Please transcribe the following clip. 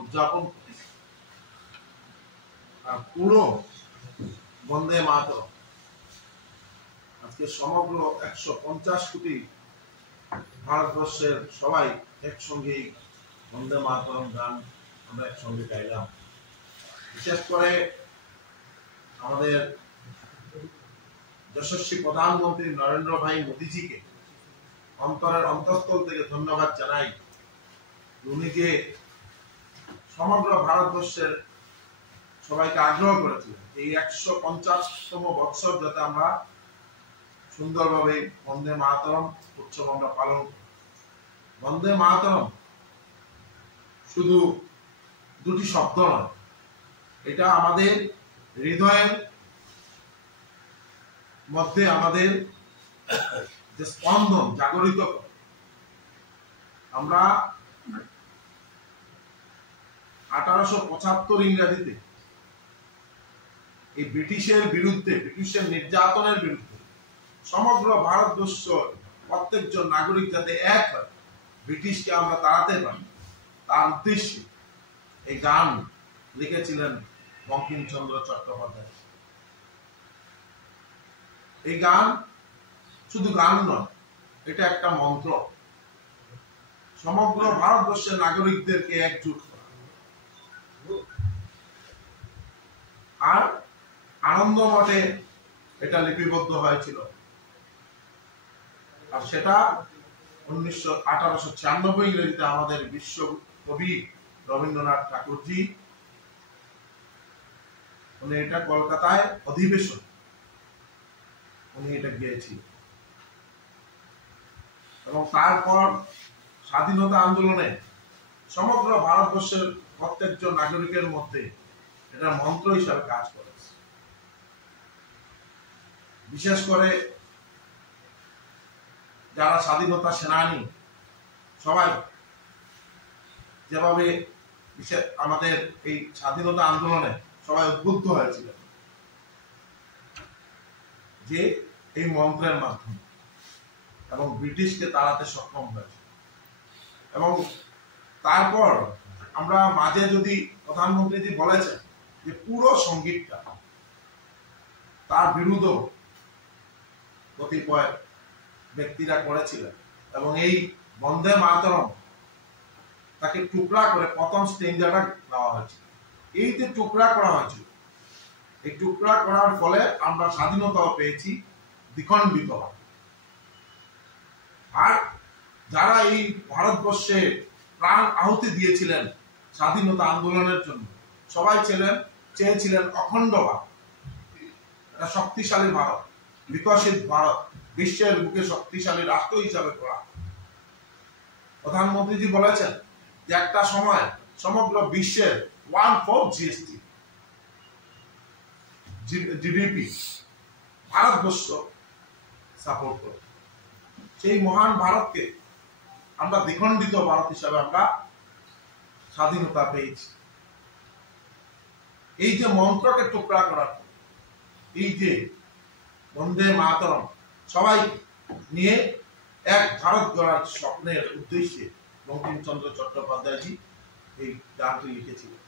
উদযাপন পুরো বন্দে মাতরম আজকে সমগ্র 150 কোটি ভারতবর্ষের সবাই একসঙ্গে বন্দে মাতরম গান আমরা একসঙ্গে গাইলাম। বিশেষ করে আমাদের যশস্বী প্রধানমন্ত্রী নরেন্দ্র ভাই মোদীজিকে অন্তরের অন্তঃস্থল থেকে ধন্যবাদ জানাই। উনি যে সমগ্র ভারতবর্ষের সবাইকে আগ্রহ করেছিলেন এই 150তম বৎসর যাতে আমরা সুন্দরভাবে বন্দে মাতরম উৎসব আমরা পালন করি। বন্দে মাতরম শুধু দুটি শব্দ নয়, এটা আমাদের হৃদয়ের মধ্যে আমাদের যে স্পন্দন জাগরিত করে। আমরা 1875 ইংরেজিতে এই ব্রিটিশের বিরুদ্ধে, ব্রিটিশের নির্যাতনের বিরুদ্ধে সমগ্র ভারতবর্ষ প্রত্যেকজন নাগরিক যাতে এক হয়, ব্রিটিশকে আমরা তাড়াতে পারি, তার উদ্দেশ্যে এই গান লিখেছিলেন বঙ্কিমচন্দ্র চট্টোপাধ্যায়। এই গান শুধু গান নয়, এটা একটা মন্ত্র, সমগ্র ভারতবর্ষের নাগরিকদেরকে একজুট করা। আর আনন্দ মঠে এটা লিপিবদ্ধ হয়েছিল, আর সেটা 1896 ইংরেজিতে আমাদের বিশ্ব কবি রবীন্দ্রনাথ ঠাকুরজি উনি এটা কলকাতায় অধিবেশন উনি এটা গিয়েছিলেন। এবং তারপর স্বাধীনতা আন্দোলনে সমগ্র ভারতবর্ষের প্রত্যেকজন নাগরিকের মধ্যে এটা মন্ত্র হিসাবে কাজ করেছে। বিশেষ করে যারা স্বাধীনতা সেনানী সবাই যেভাবে আমাদের এই স্বাধীনতা আন্দোলনে সবাই উদ্বুদ্ধ হয়েছিল যে এই মন্ত্রের মাধ্যমে, এবং ব্রিটিশকে তাড়াতে সক্ষম হয়েছে। এবং তারপর আমরা মাঝে যদি প্রধানমন্ত্রীজি বলেছেন যে পুরো সঙ্গীতটা তার বিরুদ্ধে কতিপয় ব্যক্তিরা করেছিলেন, এবং এই বন্দে মাতরম তাকে টুকরা করে প্রথম স্ট্রেঞ্জারটা দেওয়া হয়েছিল। এই যে টুকরা করা হয়েছিল, এই টুকরা করার ফলে আমরা স্বাধীনতাও পেয়েছি দ্বিখণ্ডিতভাবে। আর যারা এই ভারতবর্ষে প্রাণ আহুতি দিয়েছিলেন স্বাধীনতা আন্দোলনের জন্য, সবাই চেয়েছিলেন অখণ্ড ভারত, একটা শক্তিশালী ভারত, বিকশিত ভারত, বিশ্বের বুকে শক্তিশালী রাষ্ট্র হিসাবে করা। প্রধানমন্ত্রীজি বলেছেন যে একটা সময় সমগ্র বিশ্বের 1/4 জিডিপি ভারতবর্ষ সাপোর্ট করে। সেই মহান ভারতকে আমরা দ্বিখণ্ডিত ভারত হিসাবে আমরা স্বাধীনতা পেয়েছি। এই যে মন্ত্রকে টুকরা করার, এই যে বন্দে মাতরম সবাই নিয়ে এক ভারত গড়ার স্বপ্নের উদ্দেশ্যে বঙ্কিমচন্দ্র চট্টোপাধ্যায়জি এই গানটি লিখেছিলেন।